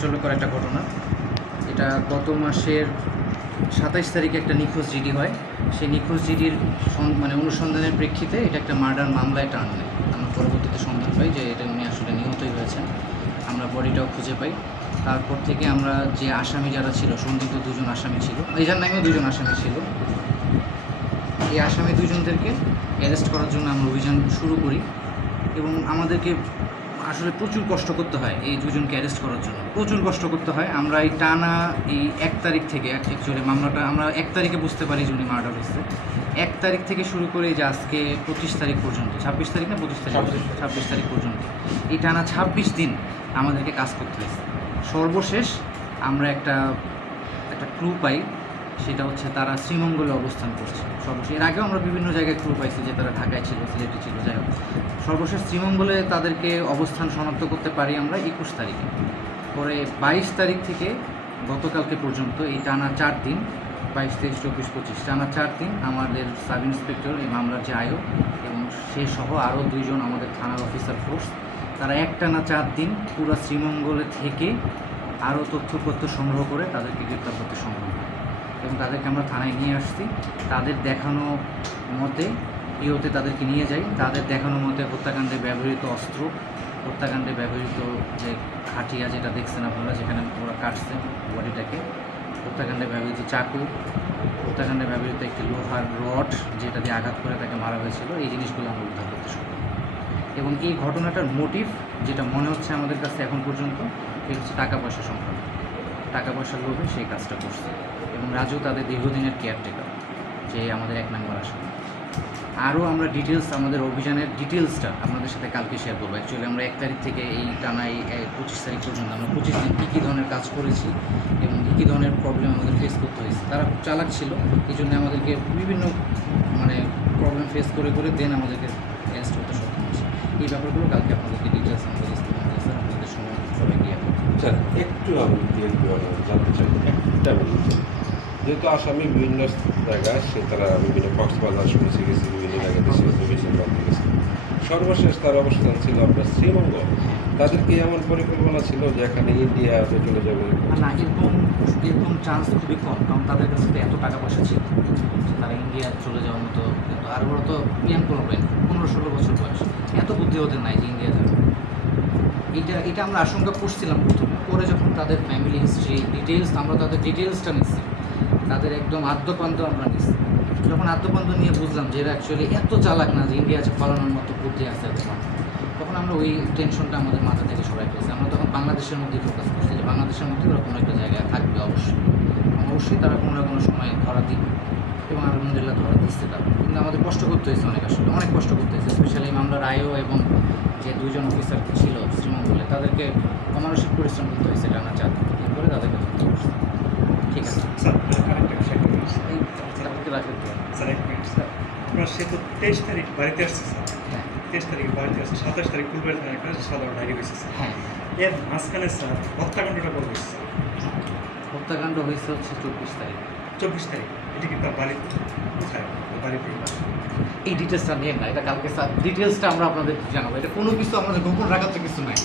চাঞ্চল্যকর একটা ঘটনা। এটা গত মাসের 27 তারিখে একটা নিখোঁজ জিডি হয়। সেই নিখোঁজ জিডির অনুসন্ধানের প্রেক্ষিতে এটা একটা মার্ডার মামলায় টার্ন নেয়। আমরা পরবর্তীতে সন্ধান পাই যে এটা উনি আসলে নিহতই হয়েছেন। আমরা বডিটাও খুঁজে পাই। তারপর থেকে আমরা যে আসামি যারা ছিল, সন্দিগ্ধ দুজন আসামি ছিল, এজার নামেও দুজন আসামি ছিল, এই আসামি দুজনদেরকে অ্যারেস্ট করার জন্য আমরা অভিযান শুরু করি এবং আমাদেরকে আসলে প্রচুর কষ্ট করতে হয় এই দুজনকে অ্যারেস্ট করার জন্য। প্রচুর কষ্ট করতে হয়। আমরা এই টানা এই 1 তারিখ থেকে, অ্যাকচুয়ালি মামলাটা আমরা 1 তারিখে বুঝতে পারি যে উনি মার্ডার হয়েছে। 1 তারিখ থেকে শুরু করে যে আজকে 25 তারিখ পর্যন্ত, 26 তারিখ না 25 তারিখ, 26 তারিখ পর্যন্ত এই টানা 26 দিন আমাদেরকে কাজ করতে হয়েছে। সর্বশেষ আমরা একটা ক্লু পাই, সেটা হচ্ছে তারা শ্রীমঙ্গলে অবস্থান করছে। সর্বশেষ এর আগেও আমরা বিভিন্ন জায়গায় ক্লু পাইছি যে তারা ঢাকায় ছিল, সিলেটে ছিল, যাই হোক সর্বশেষ শ্রীমঙ্গলে তাদেরকে অবস্থান শনাক্ত করতে পারি আমরা 21 তারিখে। পরে 22 তারিখ থেকে গতকালকে পর্যন্ত এই টানা 4 দিন, 22, 23, 24, 25 টানা 4 দিন আমাদের সাব ইন্সপেক্টর, এই মামলার যে আয়ক এবং সে সহ আরও 2 জন আমাদের থানার অফিসার ফোর্স, তারা একটানা 4 দিন পুরো শ্রীমঙ্গলে থেকে আরও তথ্যপত্র সংগ্রহ করে তাদেরকে গ্রেপ্তার করতে সম্ভব হয় এবং তাদেরকে আমরা থানায় নিয়ে আসছি। তাদের দেখানো মতে ইওতে তাদেরকে নিয়ে যাই। তাদের দেখানো মতে হত্যাকাণ্ডে ব্যবহৃত অস্ত্র, হত্যাকাণ্ডে ব্যবহৃত যে খাটিয়া যেটা দেখছেন আপনারা, যেখানে ওরা কাটছে বডিটাকে, হত্যাকাণ্ডে ব্যবহৃত চাকু, হত্যাকাণ্ডে ব্যবহৃত একটি লোহার রড যেটা দিয়ে আঘাত করে তাকে মারা হয়েছিল, এই জিনিসগুলো আমরা উদ্ধার করতে সক্ষম। এবং এই ঘটনাটার মোটিভ যেটা মনে হচ্ছে আমাদের কাছে এখন পর্যন্ত, সেটা হচ্ছে টাকা পয়সা সংক্রান্ত। টাকা পয়সার লোভে সেই কাজটা করছে এবং রাজু তাদের দীর্ঘদিনের কেয়ারটেকার, যে আমাদের 1 নম্বর আসামি। আরও আমরা ডিটেলস, আমাদের অভিযানের ডিটেলসটা আপনাদের সাথে কালকে শেয়ার করবো। অ্যাকচুয়ালি আমরা 1 তারিখ থেকে এই টানা এই 25 তারিখ পর্যন্ত আমরা 25 দিন কী ধরনের কাজ করেছি এবং কী ধরনের প্রবলেম আমাদের ফেস করতে হয়েছে। তারা খুব চালাক ছিল, এই জন্য আমাদেরকে বিভিন্ন প্রবলেম ফেস করে দেন আমাদেরকে অ্যারেস্ট করতে সক্ষম হয়েছে। এই ব্যাপারগুলো কালকে আপনাদেরকে ডিটেলস আমাদের স্যার আপনাদের সময় সবাই গিয়ে স্যার একটু আমি জানতে চাই একটা মিনিট। যেহেতু আসামি বিভিন্ন জায়গায় তারা বিভিন্ন কক্সবাজার শুনেছি গেছে, বিভিন্ন জায়গায় দেশে বিভিন্ন প্রান্তে গেছে, সর্বশেষ তার অবস্থান ছিল আপনার শ্রীমঙ্গল। তাদের কি এমন পরিকল্পনা ছিল যে এখানে ইন্ডিয়াতে চলে যাবে? না, এরকম চান্স খুবই কম, কারণ তাদের কাছে তো এত টাকা পয়সা ছিল তারা ইন্ডিয়া চলে যাওয়ার মতো। কিন্তু আর ওরা তো ইয়াং করবেন, 15-16 বছর বয়স, এত বুদ্ধি ওদের নাই যে ইন্ডিয়া যাবে। এটা আমরা আশঙ্কা করছিলাম প্রথমে। পরে যখন তাদের ফ্যামিলি হিস্ট্রি ডিটেলস, আমরা তাদের ডিটেলসটা নিচ্ছি, তাদের একদম আদ্যপান্ত আমরা নিচ্ছি। যখন আদ্যপান্ত নিয়ে বুঝলাম যে এরা অ্যাকচুয়ালি এত চালাক না, যে ইন্ডিয়া পালানোর মতো বুদ্ধি আছে এত মাথা, তখন আমরা ওই টেনশনটা আমাদের মাথা থেকে সরাই ফেলছি। আমরা তখন বাংলাদেশের মধ্যেই ফোকাস করছি যে বাংলাদেশের মধ্যে ওরা কোনো একটা জায়গায় থাকবে অবশ্যই তারা কোনো না কোনো সময় ধরা দিবে এবং আলহামদুলিল্লাহ ধরা দিচ্ছে তারা। কিন্তু আমাদের কষ্ট করতে হয়েছে অনেক কষ্ট করতে হয়েছে, স্পেশালি মামলার আয়ও এবং যে 2 জন অফিসার ছিল শ্রীমঙ্গলে, তাদেরকে অমানসিক পরিশ্রম করতে হয়েছে টানা 4 দিন করে তাদেরকে ধরতে হয়েছে। ঠিক আছে স্যার, আরেকটা বিষয় রাখেন স্যার, 1 মিনিট স্যার। আপনার সে তো 23 তারিখ বাড়িতে আসছে স্যার। হ্যাঁ 23 তারিখে বাড়িতে আসছে, 27 তারিখ ফুলবাড়ি থানায় একটা সাধারণ ডায়েরি হয়েছে স্যার। হ্যাঁ এর মাঝখানে স্যার হত্যাকাণ্ডটা কবে হয়েছে স্যার? হত্যাকাণ্ড হয়েছে হচ্ছে 24 তারিখ। 24 তারিখ। এটি কি তার বাড়িতে কোথায়? বাড়িতে। এই ডিটেলসটা নিয়ে না, এটা কালকে স্যার ডিটেলসটা আমরা আপনাদের জানাবো। এটা কোনো কিছু আমাদের গোপন রাখার তো কিছু নাই।